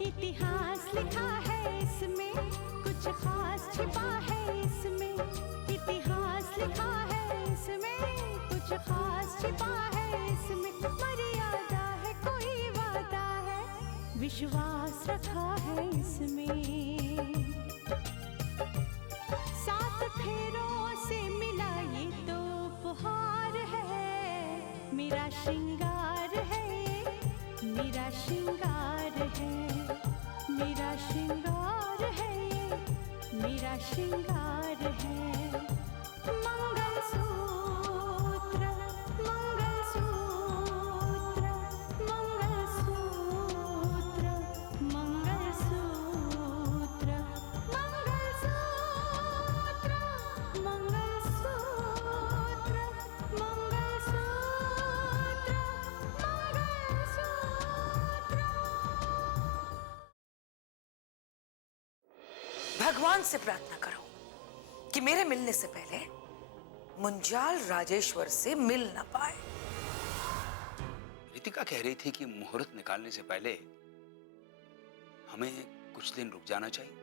इतिहास लिखा है इसमें, कुछ खास छिपा है इसमें। इतिहास लिखा है इसमें, कुछ खास छिपा है इसमें। मर्यादा है, कोई वादा है, विश्वास रखा है इसमें। सात फेरों से मिला ये तो उपहार है, मेरा श्रृंगार है, मेरा श्रृंगार है, मेरा श्रृंगार है, मेरा श्रृंगार है। मंगलसूत्र, मंगलसूत्र, मंगलसूत्र, मंगलसूत्र, मंगलसूत्र, मंगलसूत्र, भगवान से प्रार्थना करो कि मेरे मिलने से पहले मुंजाल राजेश्वर से मिल ना पाए। रितिका कह रही थी कि मुहूर्त निकालने से पहले हमें कुछ दिन रुक जाना चाहिए।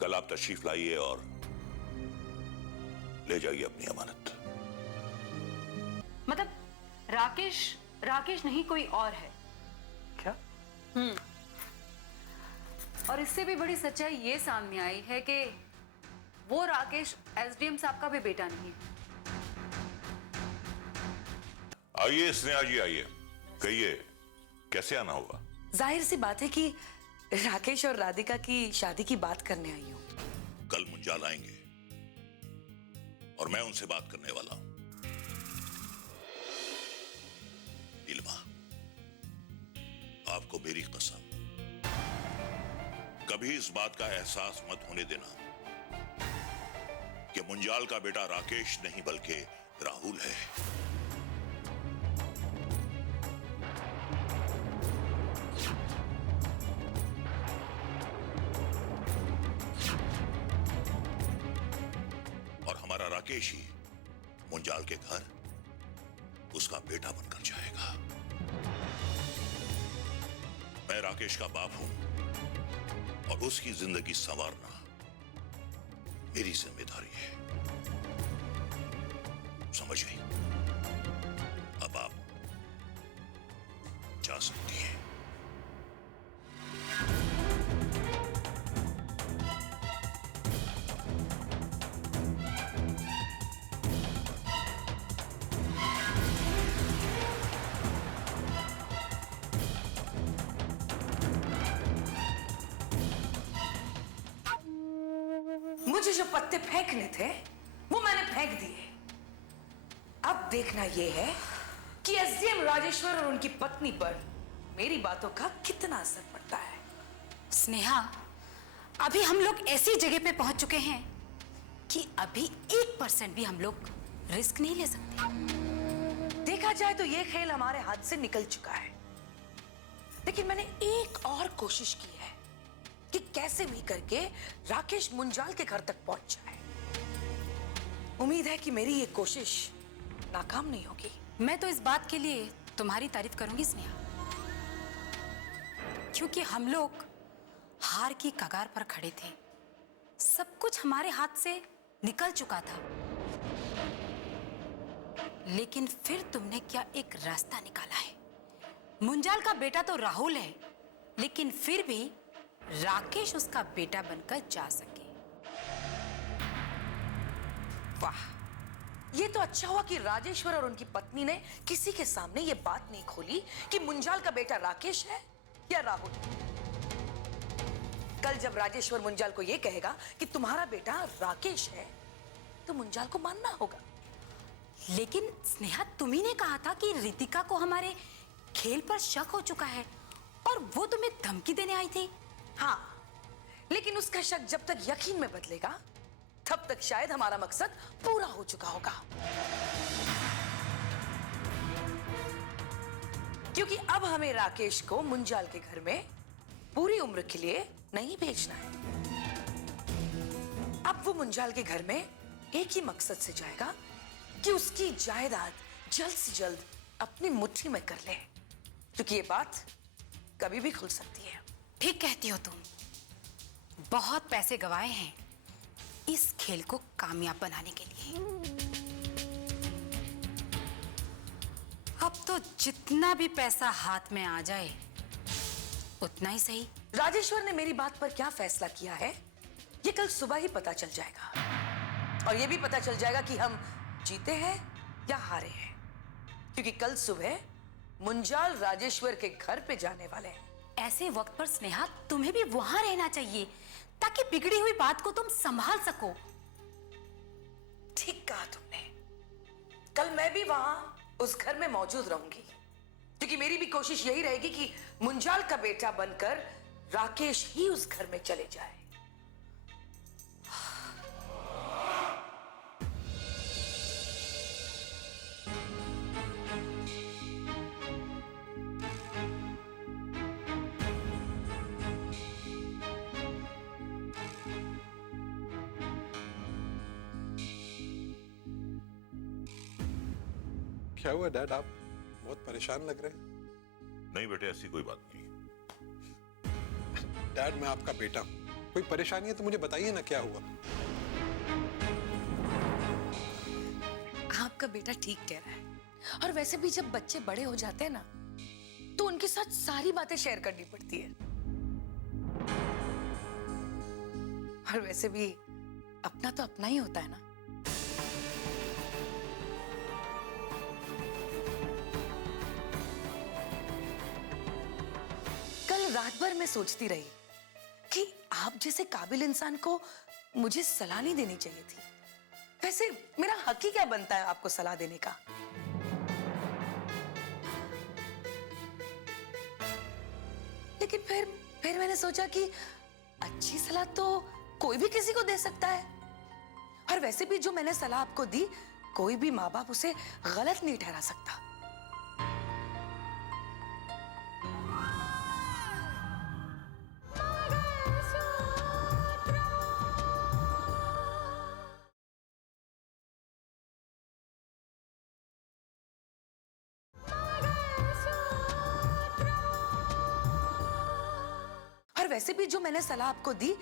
कल आप तशरीफ लाइए और ले जाइए अपनी अमानत। मतलब राकेश नहीं, कोई और है क्या? और इससे भी बड़ी सच्चाई ये सामने आई है कि वो राकेश एसडीएम साहब का भी बेटा नहीं है। आइए स्नेहा जी, आइए, कहिए कैसे आना होगा। जाहिर सी बात है कि राकेश और राधिका की शादी की बात करने आई हूँ। कल मुंजाल आएंगे और मैं उनसे बात करने वाला हूं। नीलिमा, आपको मेरी कसम, कभी इस बात का एहसास मत होने देना कि मुंजाल का बेटा राकेश नहीं बल्कि राहुल है। और हमारा राकेश ही मुंजाल के घर उसका बेटा बनकर जाएगा। मैं राकेश का बाप हूं और उसकी जिंदगी संवारना मेरी जिम्मेदारी है, समझ गई? अब आप जा सकती हैं। मुझे जो पत्ते फेंकने थे वो मैंने फेंक दिए। अब देखना यह है कि एसडीएम राजेश्वर और उनकी पत्नी पर मेरी बातों का कितना असर पड़ता है। स्नेहा, अभी हम लोग ऐसी जगह पे पहुंच चुके हैं कि अभी 1% भी हम लोग रिस्क नहीं ले सकते। देखा जाए तो यह खेल हमारे हाथ से निकल चुका है, लेकिन मैंने एक और कोशिश की है कि कैसे भी करके राकेश मुंजाल के घर तक पहुंच जाए। उम्मीद है कि मेरी ये कोशिश नाकाम नहीं होगी। मैं तो इस बात के लिए तुम्हारी तारीफ करूंगी स्नेहा, क्योंकि हम लोग हार की कगार पर खड़े थे। सब कुछ हमारे हाथ से निकल चुका था, लेकिन फिर तुमने क्या एक रास्ता निकाला है। मुंजाल का बेटा तो राहुल है, लेकिन फिर भी राकेश उसका बेटा बनकर जा सके। वाह, ये तो अच्छा हुआ कि राजेश्वर और उनकी पत्नी ने किसी के सामने ये बात नहीं खोली कि मुंजाल का बेटा राकेश है या राहुल। कल जब राजेश्वर मुंजाल को ये कहेगा कि तुम्हारा बेटा राकेश है, तो मुंजाल को मानना होगा। लेकिन स्नेहा, तुम्ही ने कहा था कि रितिका को हमारे खेल पर शक हो चुका है और वो तुम्हें धमकी देने आई थी। हाँ, लेकिन उसका शक जब तक यकीन में बदलेगा तब तक शायद हमारा मकसद पूरा हो चुका होगा। क्योंकि अब हमें राकेश को मुंजाल के घर में पूरी उम्र के लिए नहीं भेजना है। अब वो मुंजाल के घर में एक ही मकसद से जाएगा कि उसकी जायदाद जल्द से जल्द अपनी मुट्ठी में कर ले, क्योंकि ये बात कभी भी खुल सकती है। ठीक कहती हो तुम। बहुत पैसे गवाए हैं इस खेल को कामयाब बनाने के लिए। अब तो जितना भी पैसा हाथ में आ जाए उतना ही सही। राजेश्वर ने मेरी बात पर क्या फैसला किया है ये कल सुबह ही पता चल जाएगा, और ये भी पता चल जाएगा कि हम जीते हैं या हारे हैं, क्योंकि कल सुबह मुंजाल राजेश्वर के घर पे जाने वाले हैं। ऐसे वक्त पर स्नेहा तुम्हें भी वहां रहना चाहिए ताकि बिगड़ी हुई बात को तुम संभाल सको। ठीक कहा तुमने, कल मैं भी वहां उस घर में मौजूद रहूंगी, क्योंकि मेरी भी कोशिश यही रहेगी कि मुंजाल का बेटा बनकर राकेश ही उस घर में चले जाए। क्या हुआ डैड, आप बहुत परेशान लग रहे हैं। नहीं बेटे, ऐसी कोई बात नहीं। डैड, मैं आपका बेटा हूं, कोई परेशानी है तो मुझे बताइए ना, क्या हुआ। आपका बेटा ठीक कह रहा है, और वैसे भी जब बच्चे बड़े हो जाते हैं ना तो उनके साथ सारी बातें शेयर करनी पड़ती है। और वैसे भी अपना तो अपना ही होता है ना। रात भर मैं सोचती रही कि आप जैसे काबिल इंसान को मुझे सलाह नहीं देनी चाहिए थी। वैसे मेरा हक ही क्या बनता है आपको सलाह देने का। लेकिन फिर मैंने सोचा कि अच्छी सलाह तो कोई भी किसी को दे सकता है, और वैसे भी जो मैंने सलाह आपको दी कोई भी माँ बाप उसे गलत नहीं ठहरा सकता। और वैसे भी जो मैंने सलाह आपको दी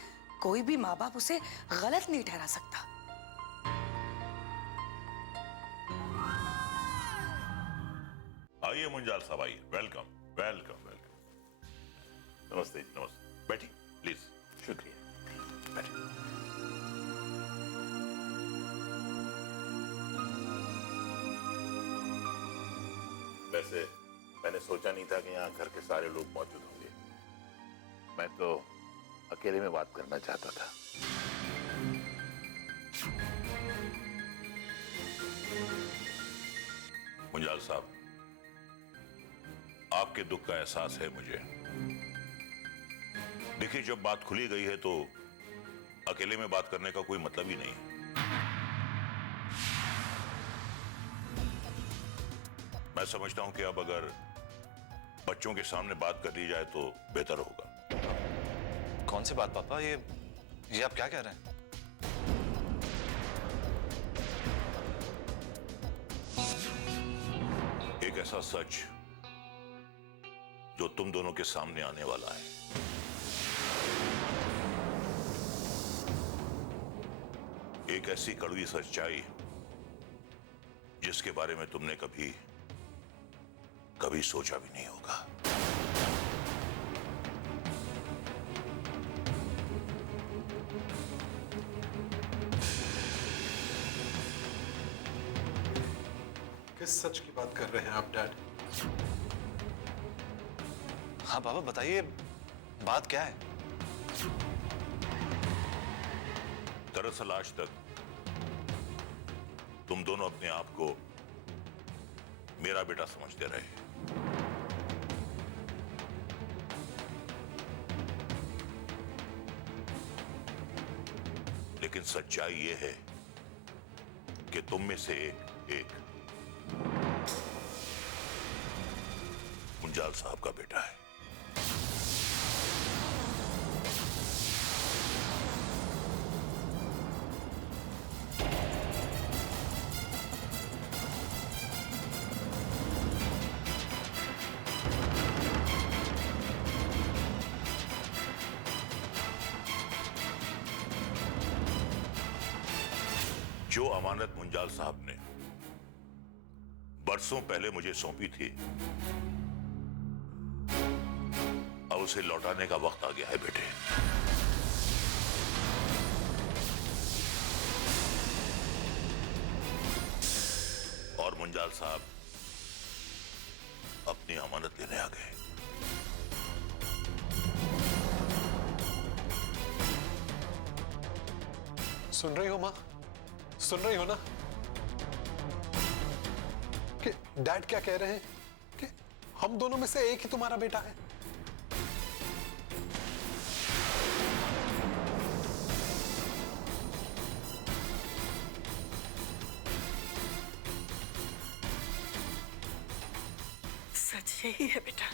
कोई भी माँ बाप उसे गलत नहीं ठहरा सकता। आइए मुंजाल साहब, आइए। Welcome welcome welcome. नमस्ते नमस्ते, बैठिए प्लीज। शुक्रिया, बैठिए। वैसे मैंने सोचा नहीं था कि यहाँ घर के सारे लोग मौजूद होंगे। मैं तो अकेले में बात करना चाहता था। मुंजाल साहब, आपके दुख का एहसास है मुझे। देखिए, जब बात खुली गई है तो अकेले में बात करने का कोई मतलब ही नहीं है। मैं समझता हूं कि अब अगर बच्चों के सामने बात कर ली जाए तो बेहतर होगा। कौन सी बात पापा, ये आप क्या कह रहे हैं? एक ऐसा सच जो तुम दोनों के सामने आने वाला है। एक ऐसी कड़वी सच्चाई जिसके बारे में तुमने कभी सोचा भी नहीं होगा। किस सच की बात कर रहे हैं आप डैड? हाँ पापा, बताइए बात क्या है? दरअसल आज तक तुम दोनों अपने आप को मेरा बेटा समझते रहे। लेकिन सच्चाई यह है कि तुम में से एक मुंजाल साहब का बेटा है। जो अमानत मुंजाल साहब ने बरसों पहले मुझे सौंपी थी, अब उसे लौटाने का वक्त आ गया है बेटे। और मुंजाल साहब अपनी अमानत लेने आ गए। सुन रही हो माँ? सुन रही हो ना कि डैड क्या कह रहे हैं कि हम दोनों में से एक ही तुम्हारा बेटा है। सच यही है बेटा।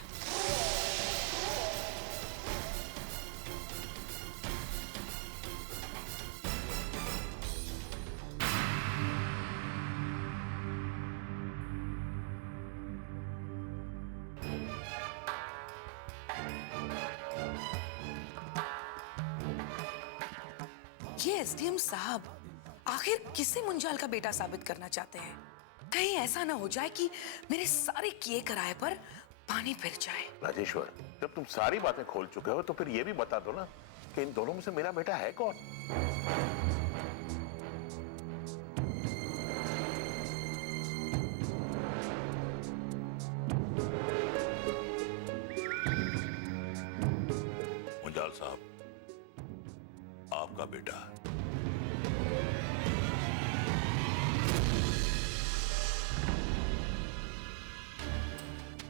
ये एसडीएम साहब आखिर किसे मुंजाल का बेटा साबित करना चाहते हैं? कहीं ऐसा ना हो जाए कि मेरे सारे किए कराए पर पानी फिर जाए। राजेश्वर, जब तुम सारी बातें खोल चुके हो तो फिर ये भी बता दो ना कि इन दोनों में से मेरा बेटा है कौन? मुंजाल साहब, आपका बेटा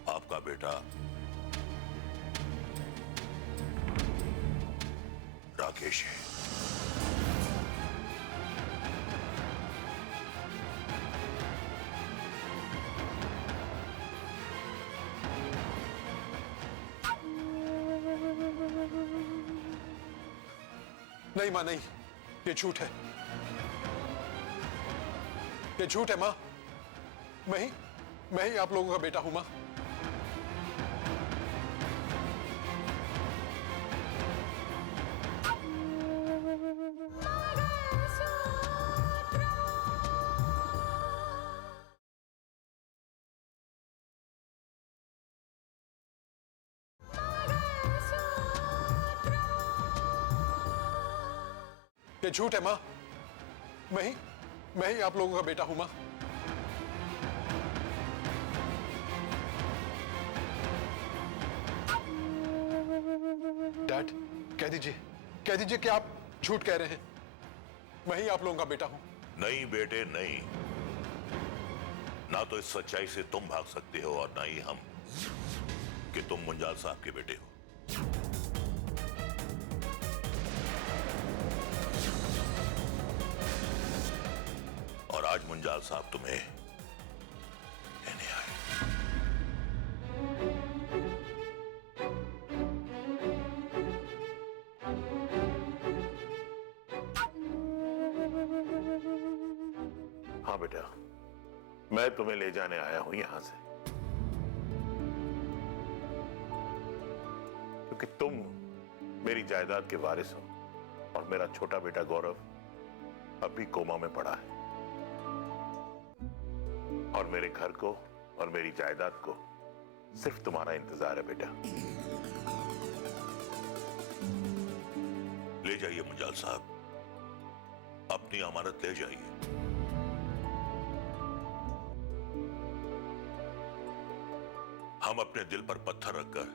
आपका बेटा राकेश है। नहीं माँ, नहीं, ये झूठ है। ये झूठ है माँ। मैं ही आप लोगों का बेटा हूं माँ। ये झूठ है माँ। मैं ही आप लोगों का बेटा हूं माँ। डैड, कह दीजिए कि आप झूठ कह रहे हैं। मैं ही आप लोगों का बेटा हूं। नहीं बेटे, नहीं। ना तो इस सच्चाई से तुम भाग सकते हो और ना ही हम कि तुम मुंजाल साहब के बेटे हो। और आज मुंजाल साहब तुम्हें लेने आए। हाँ बेटा, मैं तुम्हें ले जाने आया हूं यहां से, क्योंकि तुम मेरी जायदाद के वारिस हो और मेरा छोटा बेटा गौरव अभी कोमा में पड़ा है। और मेरे घर को और मेरी जायदाद को सिर्फ तुम्हारा इंतजार है बेटा। ले जाइए मुंजाल साहब, अपनी अमानत ले जाइए। हम अपने दिल पर पत्थर रखकर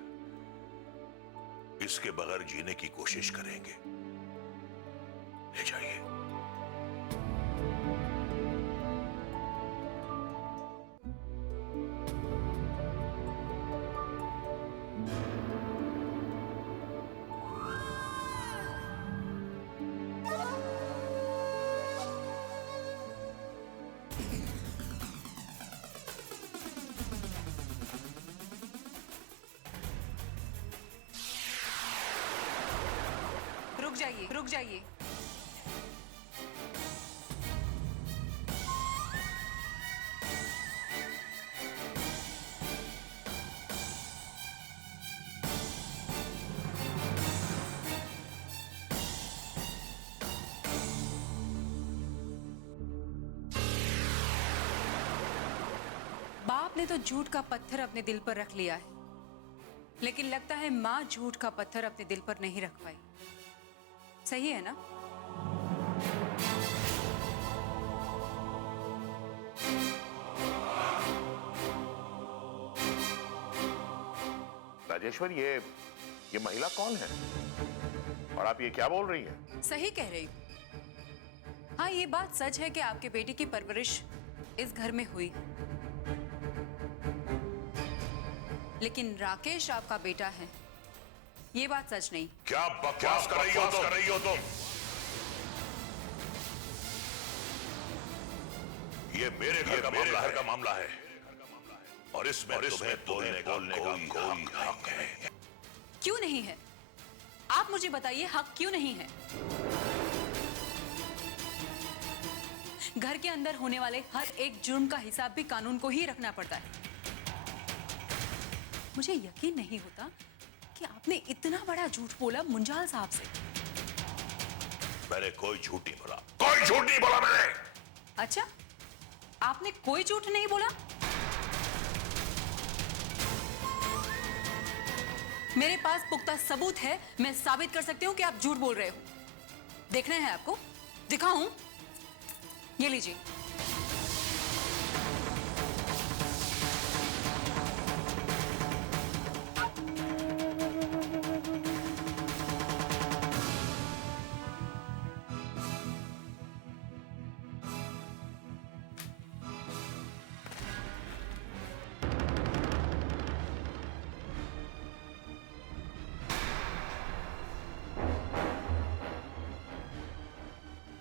इसके बगैर जीने की कोशिश करेंगे। ले जाइए। रुक जाइए। आपने तो झूठ का पत्थर अपने दिल पर रख लिया है, लेकिन लगता है माँ झूठ का पत्थर अपने दिल पर नहीं रख पाई। सही है ना? राजेश्वर, ये महिला कौन है और आप ये क्या बोल रही हैं? सही कह रही हूँ। हाँ, ये बात सच है कि आपके बेटे की परवरिश इस घर में हुई, लेकिन राकेश आपका बेटा है, ये बात सच नहीं। क्या बकवास कर रही हो तुम? ये मेरे घर का मामला है और इसमें तुम्हें बोलने का कोई हक है। क्यों नहीं है? आप मुझे बताइए, हक क्यों नहीं है? घर के अंदर होने वाले हर एक जुर्म का हिसाब भी कानून को ही रखना पड़ता है। मुझे यकीन नहीं होता कि आपने इतना बड़ा झूठ बोला मुंजाल साहब से। मैंने कोई झूठ नहीं बोला मैंने। अच्छा, आपने कोई झूठ नहीं बोला? मेरे पास पुख्ता सबूत है, मैं साबित कर सकती हूं कि आप झूठ बोल रहे हो। देखना है आपको? दिखाऊं? ये लीजिए।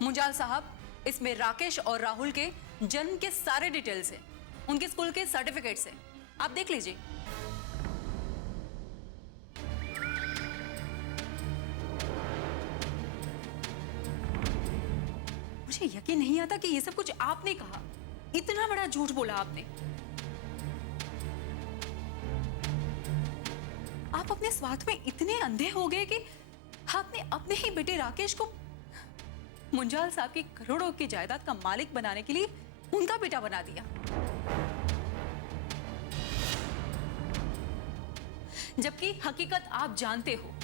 मुंजाल साहब, इसमें राकेश और राहुल के जन्म के सारे डिटेल्स हैं, उनके स्कूल के सर्टिफिकेट्स हैं, आप देख लीजिए। मुझे यकीन नहीं आता कि ये सब कुछ आपने कहा। इतना बड़ा झूठ बोला आपने। आप अपने स्वार्थ में इतने अंधे हो गए कि आपने अपने ही बेटे राकेश को मुंजाल साहब की करोड़ों की जायदाद का मालिक बनाने के लिए उनका बेटा बना दिया। जबकि हकीकत आप जानते हो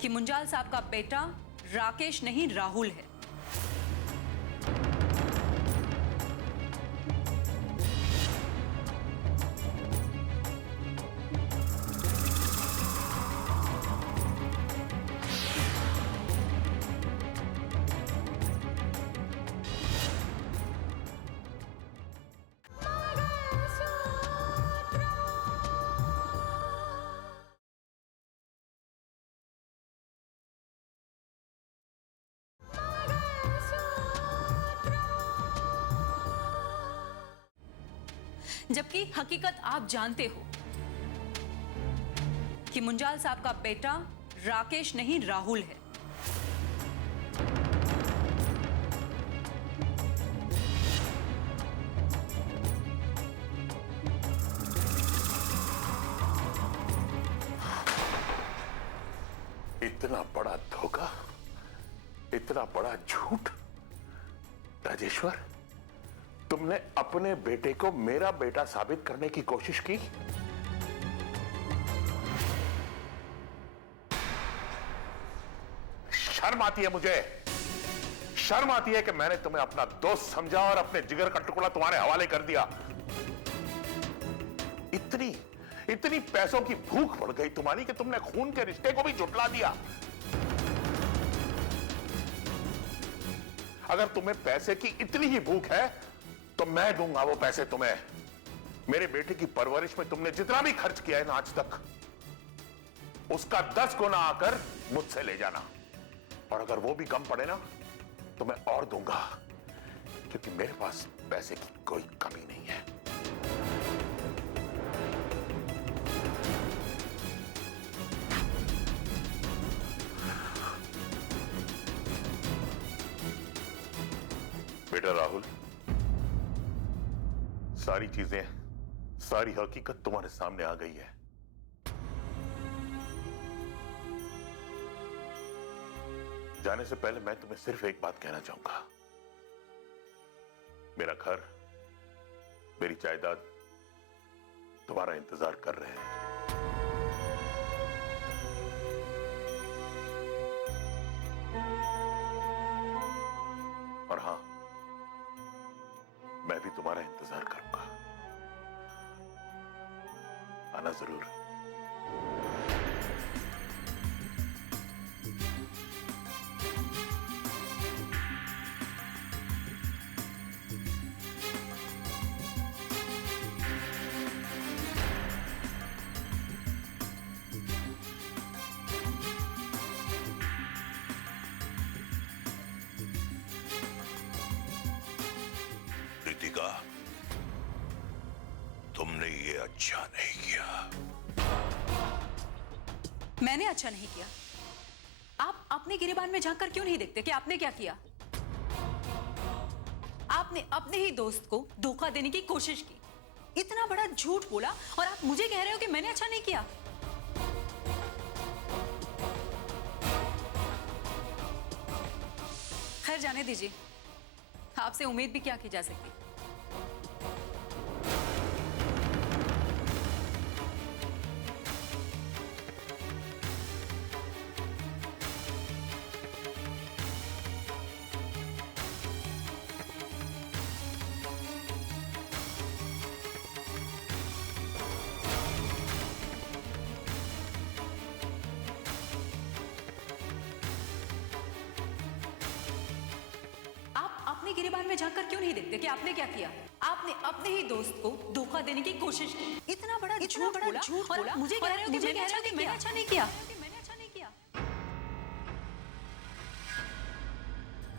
कि मुंजाल साहब का बेटा राकेश नहीं, राहुल है। जबकि हकीकत आप जानते हो कि मुंजाल साहब का बेटा राकेश नहीं, राहुल है। इतना बड़ा धोखा, इतना बड़ा झूठ। राजेश्वर, तुमने अपने बेटे को मेरा बेटा साबित करने की कोशिश की। शर्म आती है मुझे, शर्म आती है कि मैंने तुम्हें अपना दोस्त समझा और अपने जिगर का टुकड़ा तुम्हारे हवाले कर दिया। इतनी पैसों की भूख बढ़ गई तुम्हारी कि तुमने खून के रिश्ते को भी झुठला दिया। अगर तुम्हें पैसे की इतनी ही भूख है तो मैं दूंगा वो पैसे तुम्हें। मेरे बेटे की परवरिश में तुमने जितना भी खर्च किया है ना आज तक, उसका 10 गुना आकर मुझसे ले जाना। और अगर वो भी कम पड़े ना तो मैं और दूंगा, क्योंकि मेरे पास पैसे की कोई कमी नहीं है। बेटा राहुल, सारी चीजें, सारी हकीकत तुम्हारे सामने आ गई है। जाने से पहले मैं तुम्हें सिर्फ एक बात कहना चाहूंगा। मेरा घर मेरी जायदाद तुम्हारा इंतजार कर रहे हैं। और हां, मैं भी तुम्हारा इंतजार करूंगा। आना जरूर। रितिका, तुमने ये अच्छा नहीं किया। मैंने अच्छा नहीं किया? आप अपने गिरेबान में झांक कर क्यों नहीं देखते कि आपने क्या किया? आपने अपने ही दोस्त को धोखा देने की कोशिश की, इतना बड़ा झूठ बोला, और आप मुझे कह रहे हो कि मैंने अच्छा नहीं किया? खैर, जाने दीजिए, आपसे उम्मीद भी क्या की जा सकती। अपने गिरेबान में झांक कर क्यों नहीं देखते कि आपने क्या किया? आपने अपने ही दोस्त को धोखा देने की कोशिश की, इतना बड़ा झूठ बोला, और मुझे कह रहे हो कि मैंने अच्छा नहीं किया।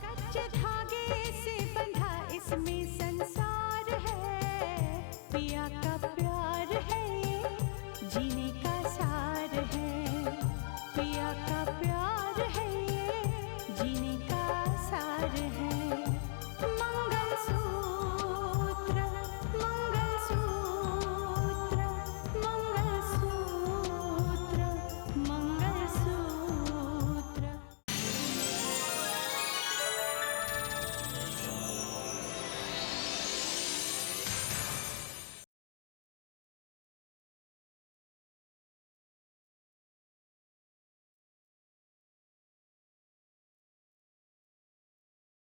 कच्चे धागे